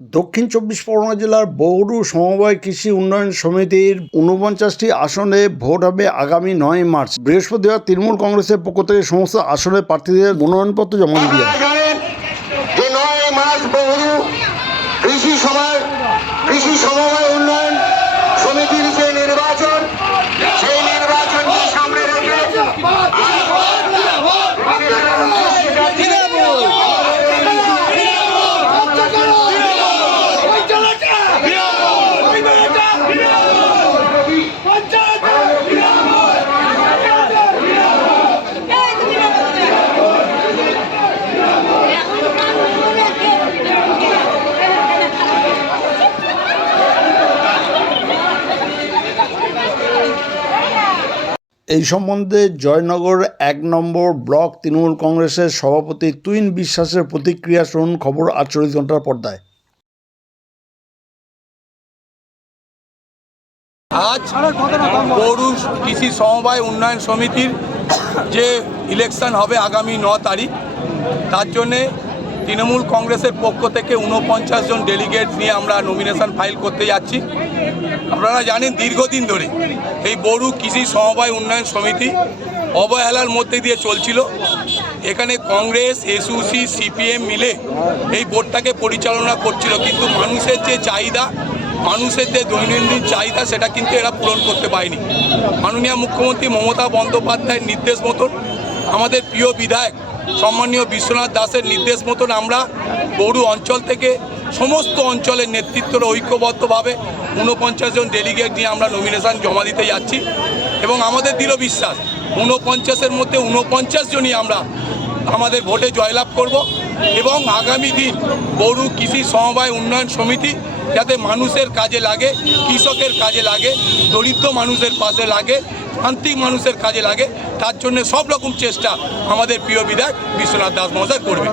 দক্ষিণ চব্বিশ পরগনা জেলার বৌরু সমবায় কৃষি উন্নয়ন সমিতির উনপঞ্চাশটি আসনে ভোট হবে আগামী নয় মার্চ। বৃহস্পতিবার তৃণমূল কংগ্রেসের পক্ষ থেকে সমস্ত আসনে প্রার্থীদের মনোনয়নপত্র জমা দিতে আপনারা জানেন যে নয় মাস বহু কৃষি কৃষি সমবায় এই সম্বন্ধে জয়নগর এক নম্বর ব্লক তৃণমূল কংগ্রেসের সভাপতি তুইন বিশ্বাসের প্রতিক্রিয়া শুনুন খবর আটচল্লিশ ঘণ্টার পর্দায়। আজ পৌরুষ কৃষি সমবায় উন্নয়ন সমিতির যে ইলেকশন হবে আগামী ন তারিখ, তার জন্যে তৃণমূল কংগ্রেসের পক্ষ থেকে উনপঞ্চাশ জন ডেলিগেট নিয়ে আমরা নমিনেশন ফাইল করতে যাচ্ছি। আপনারা জানেন দীর্ঘদিন ধরে এই বড়ু কৃষি সমবায় উন্নয়ন সমিতি অবহেলার মধ্যে দিয়ে চলছিল। এখানে কংগ্রেস এসইউসি সিপিএম মিলে এই বোর্ডটাকে পরিচালনা করছিল। কিন্তু মানুষের যে চাহিদা, মানুষের যে দৈনন্দিন চাহিদা, সেটা কিন্তু এরা পূরণ করতে পারেনি। মাননীয় মুখ্যমন্ত্রী মমতা বন্দ্যোপাধ্যায়ের নির্দেশ মতন আমাদের প্রিয় বিধায়ক সম্মানীয় বিশ্বনাথ দাসের নির্দেশ মতন আমরা বড়ু অঞ্চল থেকে সমস্ত অঞ্চলের নেতৃত্বরা ঐক্যবদ্ধভাবে ঊনপঞ্চাশ জন ডেলিগেট নিয়ে আমরা নমিনেশন জমা দিতে যাচ্ছি এবং আমাদের দৃঢ় বিশ্বাস, ঊনপঞ্চাশের মধ্যে ঊনপঞ্চাশ জনই আমরা আমাদের ভোটে জয়লাভ করব এবং আগামী দিন বড়ু কৃষি সমবায় উন্নয়ন সমিতি যাতে মানুষের কাজে লাগে, কৃষকের কাজে লাগে, দরিদ্র মানুষের পাশে লাগে প্রান্তিক মানুষের কাজে লাগে। তার জন্য সব রকম চেষ্টা আমাদের প্রিয় বিধায়ক বিশ্বনাথ দাস মহাশয় করবে।